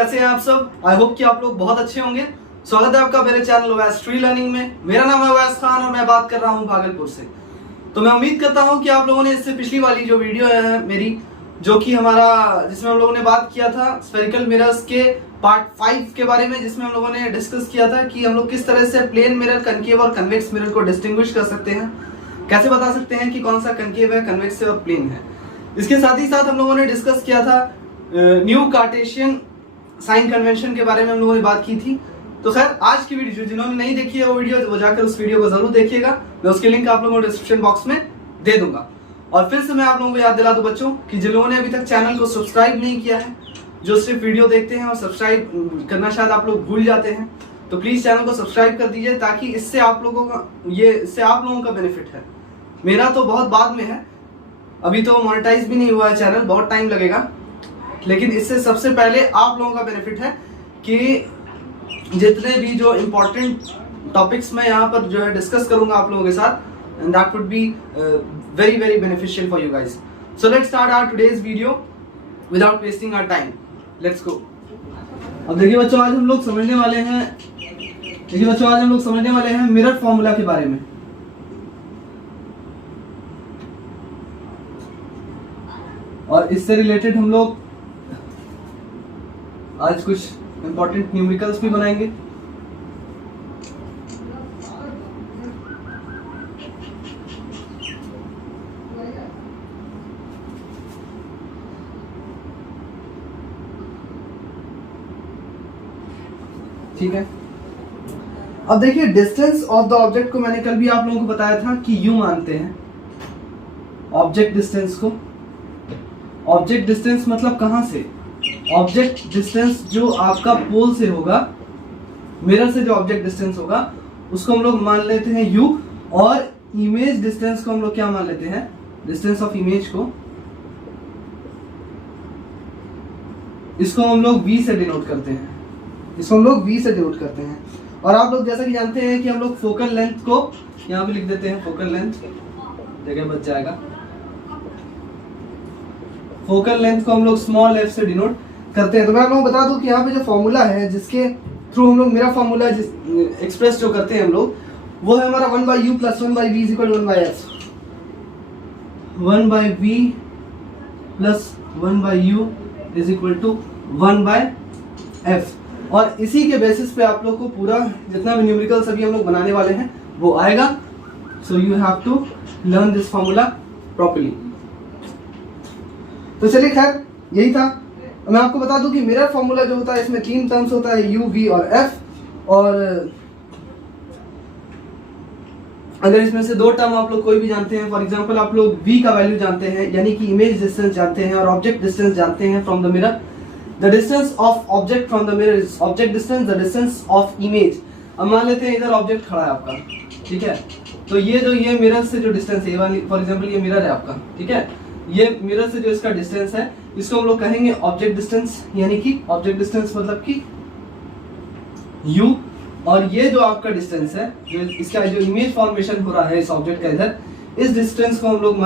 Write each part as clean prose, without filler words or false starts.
कैसे हैं आप सब। आई होप कि आप लोग बहुत अच्छे होंगे। स्वागत है आपका मेरे चैनल ओवैस ट्री लर्निंग में। मेरा नाम है ओवैस खान और मैं बात कर रहा हूं भागलपुर से। तो मैं उम्मीद करता हूं कि आप लोगों ने इससे पिछली वाली जो वीडियो है मेरी, जो कि हमारा जिसमें हम लोगों ने बात किया था स्फेरिकल मिरर्स के पार्ट 5 के बारे में, जिसमें हम लोगों ने डिस्कस किया था कि हम लोग किस तरह से प्लेन मिरर, कनकेव और कन्वेक्स मिरर को डिस्टिंग्विश कर सकते हैं, कैसे बता सकते हैं कि कौन सा कनकेव है, कन्वेक्स है और प्लेन है। इसके साथ ही साथ हम लोगों ने डिस्कस किया था न्यू कार्टेशियन साइन कन्वेंशन के बारे में हम लोगों ने बात की थी। तो खैर आज की वीडियो जिन्होंने नहीं देखी है वो वीडियो, वो जाकर उस वीडियो को जरूर देखिएगा। मैं उसकी लिंक आप लोगों को डिस्क्रिप्शन बॉक्स में दे दूंगा। और फिर से मैं आप लोगों को याद दिला दूं बच्चों कि जिन लोगों ने अभी तक चैनल को सब्सक्राइब नहीं किया है, जो सिर्फ वीडियो देखते हैं और सब्सक्राइब करना शायद आप लोग भूल जाते हैं, तो प्लीज चैनल को सब्सक्राइब कर दीजिए ताकि इससे आप लोगों का बेनिफिट है। मेरा तो बहुत बाद में है, अभी तो मोनेटाइज भी नहीं हुआ है चैनल, बहुत टाइम लगेगा। लेकिन इससे सबसे पहले आप लोगों का बेनिफिट है कि जितने भी जो इम्पोर्टेंट टॉपिक्स मैं यहाँ पर जो है डिस्कस करूंगा आप लोगों के साथ, and that would be very beneficial for you guys. So let's start our today's video without wasting our time. Let's go. अब देखिए बच्चों, आज हम लोग समझने वाले हैं मिरर फॉर्मूला के बारे में। और इससे रिलेटेड हम लोग आज कुछ इंपॉर्टेंट न्यूमेरिकल्स भी बनाएंगे। ठीक है, अब देखिए डिस्टेंस ऑफ द ऑब्जेक्ट को मैंने कल भी आप लोगों को बताया था कि यू मानते हैं ऑब्जेक्ट डिस्टेंस को। ऑब्जेक्ट डिस्टेंस मतलब कहां से? ऑब्जेक्ट डिस्टेंस जो आपका पोल से होगा, मिरर से जो ऑब्जेक्ट डिस्टेंस होगा उसको हम लोग मान लेते हैं u, और इमेज डिस्टेंस को हम लोग क्या मान लेते हैं? डिस्टेंस ऑफ इमेज को, इसको हम लोग v से डिनोट करते हैं। और आप लोग जैसा कि जानते हैं कि हम लोग फोकल लेंथ को यहाँ पे लिख देते हैं, फोकल लेंथ जगह बच जाएगा। फोकल लेंथ को हम लोग स्मॉल f से डिनोट करते हैं। तो मैं आप लोगों को बता दूं कि यहाँ पे जो फॉर्मूला है जिसके थ्रू हम लोग मेरा फॉर्मूला एक्सप्रेस जो करते हैं हम लोग, वो है हमारा 1/u + 1/v = 1/f। 1/v + 1/u = 1/f। और इसी के बेसिस पे आप लोग को पूरा जितना भी न्यूमेरिकल्स अभी हम लोग बनाने वाले हैं वो आएगा। So you have to learn this formula properly. तो चलिए खैर यही था। मैं आपको बता दूं कि मिरर फॉर्मूला जो होता है इसमें 3 टर्म्स होता है, u, v और f। और अगर इसमें से 2 टर्म आप लोग कोई भी जानते हैं, फॉर एग्जांपल आप लोग v का वैल्यू जानते हैं यानी कि इमेज डिस्टेंस जानते हैं, और ऑब्जेक्ट डिस्टेंस जानते हैं from the mirror. The distance of object from the mirror is object distance, the distance of image. अब मान लेते हैं इधर ऑब्जेक्ट खड़ा है आपका, ठीक है, तो ये मिरर से जो डिस्टेंस है, फॉर एग्जांपल ये मिरर है आपका, ठीक है, ये मिरर से जो इसका डिस्टेंस है इसको हम लोग कहेंगे ऑब्जेक्ट डिस्टेंस, यानी कि ऑब्जेक्ट डिस्टेंस मतलब कि u। और ये जो आपका डिस्टेंस है, जो इसका जो इमेज फॉर्मेशन हो रहा है इस ऑब्जेक्ट का इधर, इस डिस्टेंस को हम लोग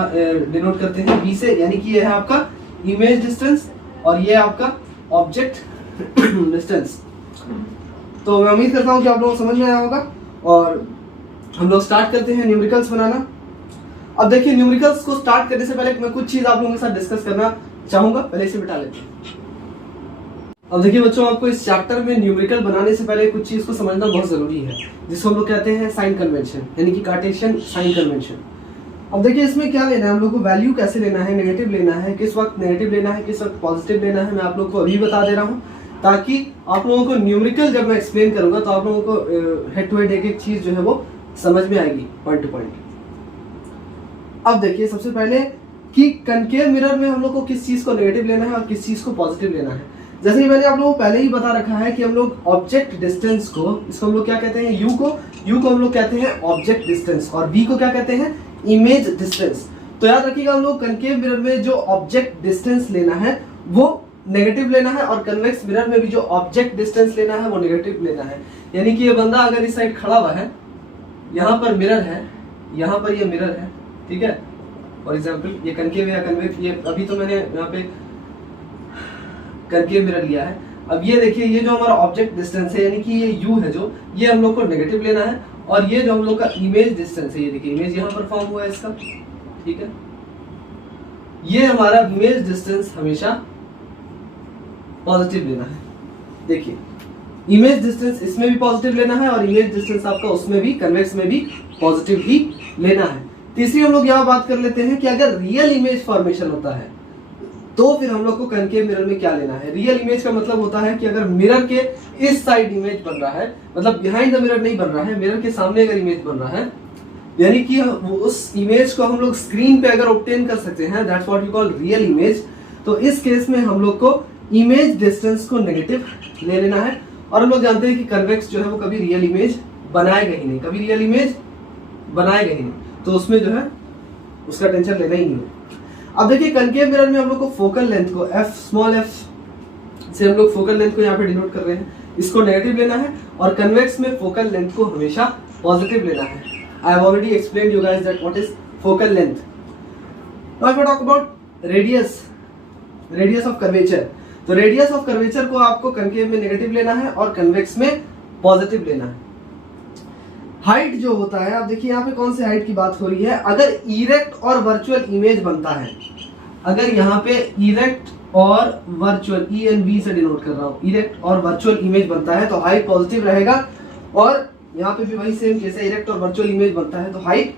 डिनोट करते हैं v से, यानी कि ये है आपका इमेज डिस्टेंस और ये आपका ऑब्जेक्ट डिस्टेंस। तो मैं उम्मीद करता हूँ कि आप लोगों को समझ में आया होगा और हम लोग स्टार्ट करते हैं न्यूमेरिकल्स बनाना। अब देखिए न्यूमेरिकल्स को स्टार्ट करने से पहले मैं कुछ चीज आप लोगों के साथ डिस्कस करना चाहूंगा, पहले इसे बिठा लेते हैं। अब देखिए बच्चों, आपको इस चैप्टर में न्यूमेरिकल बनाने से पहले कुछ चीज को समझना बहुत जरूरी है, जिसको हम लोग कहते हैं साइन कन्वेंशन, यानी कि कार्टेशियन साइन कन्वेंशन। अब देखिए इसमें क्या लेना है हम लोग को, वैल्यू कैसे लेना है, नेगेटिव लेना है, किस वक्त नेगेटिव लेना है, किस वक्त पॉजिटिव लेना है, मैं आप लोग को अभी बता दे रहा हूँ, ताकि आप लोगों को न्यूमेरिकल जब मैं एक्सप्लेन करूंगा तो आप लोगों को हेड टू हेड एक चीज जो है वो समझ में आएगी, पॉइंट टू पॉइंट। अब देखिए सबसे पहले कि कनकेव मिरर में हम लोग को किस चीज को नेगेटिव लेना है और किस चीज को पॉजिटिव लेना है। जैसे कि मैंने आप लोगों को पहले ही बता रखा है कि हम लोग ऑब्जेक्ट डिस्टेंस को, इसको हम लोग क्या कहते हैं, u को हम लोग कहते हैं ऑब्जेक्ट डिस्टेंस, और v को क्या कहते हैं, इमेज डिस्टेंस। तो याद रखिएगा हम लोग कनकेव मिरर में जो ऑब्जेक्ट डिस्टेंस लेना है वो नेगेटिव लेना है, और कन्वेक्स मिरर में भी जो ऑब्जेक्ट डिस्टेंस लेना है वो नेगेटिव लेना है। यानी कि ये बंदा अगर इस साइड खड़ा हुआ है, यहाँ पर मिरर है, यहाँ पर ये मिरर है, ठीक है, फॉर एग्जाम्पल ये कनकेव या कन्वेक्स, ये अभी तो मैंने यहाँ पे कनकेव मिरर लिया है। अब ये देखिए, ये जो हमारा ऑब्जेक्ट डिस्टेंस है यानी कि ये u है जो, ये हम लोग को नेगेटिव लेना है, और ये जो हम लोग का इमेज डिस्टेंस है, ये देखिए इमेज यहाँ पर फॉर्म हुआ है इसका, ठीक है, ये हमारा इमेज डिस्टेंस हमेशा पॉजिटिव लेना है। देखिए इमेज डिस्टेंस इसमें भी पॉजिटिव लेना है और इमेज डिस्टेंस आपका उसमें भी, कन्वेक्स में भी पॉजिटिव ही लेना है। तीसरी हम लोग यहाँ बात कर लेते हैं कि अगर रियल इमेज फॉर्मेशन होता है तो फिर हम लोग को कनकेव मिरर में क्या लेना है। रियल इमेज का मतलब होता है कि अगर मिरर के इस साइड इमेज बन रहा है, मतलब बिहाइंड द मिरर नहीं बन रहा है, मिरर के सामने अगर इमेज बन रहा है, यानी कि उस इमेज को हम लोग स्क्रीन पे अगर ऑब्टेन कर सकते हैं, that's what we call real image. तो इस केस में हम लोग को इमेज डिस्टेंस को नेगेटिव ले लेना है। और हम लोग जानते हैं कि कन्वेक्स जो है वो कभी रियल इमेज बनाएगा ही नहीं, कभी रियल इमेज बनाएगा ही नहीं, तो उसमें जो है उसका टेंशन लेना ही नहीं है। अब देखिए कनकेव मिरर में हम लोग को फोकल लेंथ को f स्मॉल f से हम लोग फोकल लेंथ को यहाँ पे डिनोट कर रहे हैं, इसको नेगेटिव लेना है, और कन्वेक्स में फोकल लेंथ को हमेशा पॉजिटिव लेना है। I have already explained you guys that what is focal length. Now if I talk about radius of curvature, तो रेडियस ऑफ कर्वेचर को आपको कनकेव में नेगेटिव लेना है और कन्वेक्स में पॉजिटिव लेना है। हाइट जो होता है, आप देखिए यहाँ पे कौन से हाइट की बात हो रही है, अगर इरेक्ट और वर्चुअल इमेज बनता है, अगर यहाँ पे इरेक्ट और वर्चुअल, ई एन वी से डिनोट कर रहा हूँ, इरेक्ट और वर्चुअल इमेज बनता है तो हाइट पॉजिटिव रहेगा, और यहाँ पे भी वही सेम केस है, इरेक्ट और वर्चुअल इमेज बनता है तो हाइट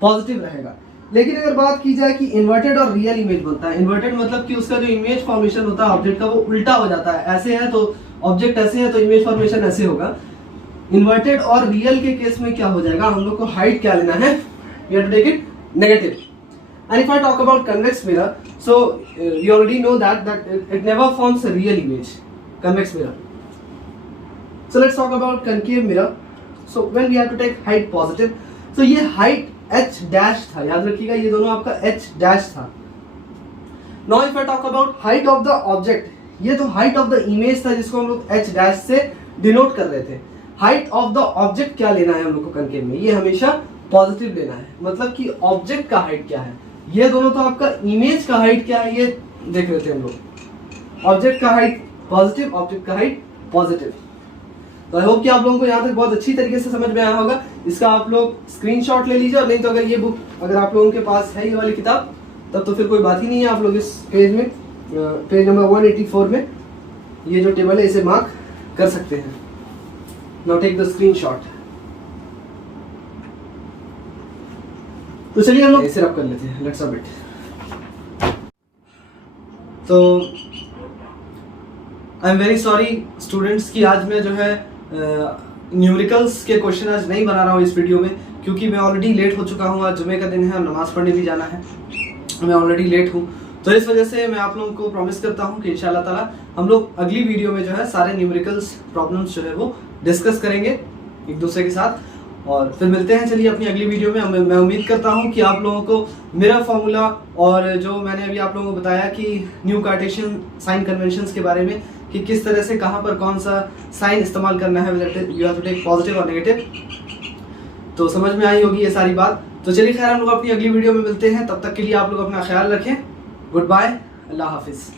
पॉजिटिव रहेगा। लेकिन अगर बात की जाए कि इन्वर्टेड और रियल इमेज बनता है, इन्वर्टेड मतलब कि उसका जो इमेज फॉर्मेशन होता है ऑब्जेक्ट का वो उल्टा हो जाता है, ऐसे है तो ऑब्जेक्ट ऐसे है तो इमेज फॉर्मेशन ऐसे होगा। इन्वर्टेड और रियल के केस में क्या हो जाएगा, हम लोग को हाइट क्या लेना है, we have to take it negative. And if I talk about convex mirror, so you already know that it never forms a real image, convex mirror. So let's talk about concave mirror. So when we have to take height positive, तो ये height h dash था, याद रखिएगा ये दोनों आपका h dash था। Now if I talk about height of the object, ये तो हाइट ऑफ द इमेज था जिसको हम लोग h डैश से डिनोट कर रहे थे। हाइट ऑफ द ऑब्जेक्ट क्या लेना है हम लोग को कनकेव में, ये हमेशा पॉजिटिव लेना है, मतलब कि ऑब्जेक्ट का हाइट क्या है, ये दोनों तो आपका इमेज का हाइट क्या है ये देख रहे थे हम लोग। ऑब्जेक्ट का हाइट पॉजिटिव, ऑब्जेक्ट का हाइट पॉजिटिव। तो आई होप कि आप लोगों को यहाँ तक बहुत अच्छी तरीके से समझ में आया होगा। इसका आप लोग स्क्रीनशॉट ले लीजिए, और नहीं तो अगर ये बुक अगर आप लोगों के पास है ये वाली किताब, तब तो फिर कोई बात ही नहीं है, आप लोग इस पेज में, पेज नंबर 184 में ये जो टेबल है इसे मार्क कर सकते हैं। Now take the screenshot. तो चलिए हम लोग इसे रब कर लेते हैं, लेट्स सबमिट। तो I am very sorry students की आज मैं जो है न्यूमेरिकल्स के क्वेश्चन आज नहीं बना रहा हूँ इस वीडियो में, क्योंकि मैं ऑलरेडी लेट हो चुका हूँ। आज जुमे का दिन है और नमाज पढ़ने भी जाना है, मैं ऑलरेडी लेट हूँ। तो इस वजह से मैं आप लोगों को प्रॉमिस करता हूँ कि इंशाल्लाह ताला हम लोग अगली वीडियो में जो है सारे न्यूमेरिकल्स प्रॉब्लम्स जो है वो डिस्कस करेंगे एक दूसरे के साथ, और फिर मिलते हैं चलिए अपनी अगली वीडियो में। मैं उम्मीद करता हूँ कि आप लोगों को मेरा फॉर्मूला और जो मैंने अभी आप लोगों को बताया कि न्यू कार्टेशियन साइन कन्वेंशंस के बारे में, कि किस तरह से कहाँ पर कौन सा साइन इस्तेमाल करना है, you have to take positive और नेगेटिव, तो समझ में आई होगी ये सारी बात। तो चलिए खैर हम लोग अपनी अगली वीडियो में मिलते हैं, तब तक के लिए आप लोग अपना ख्याल रखें। गुड बाय, अल्लाह हाफिज़।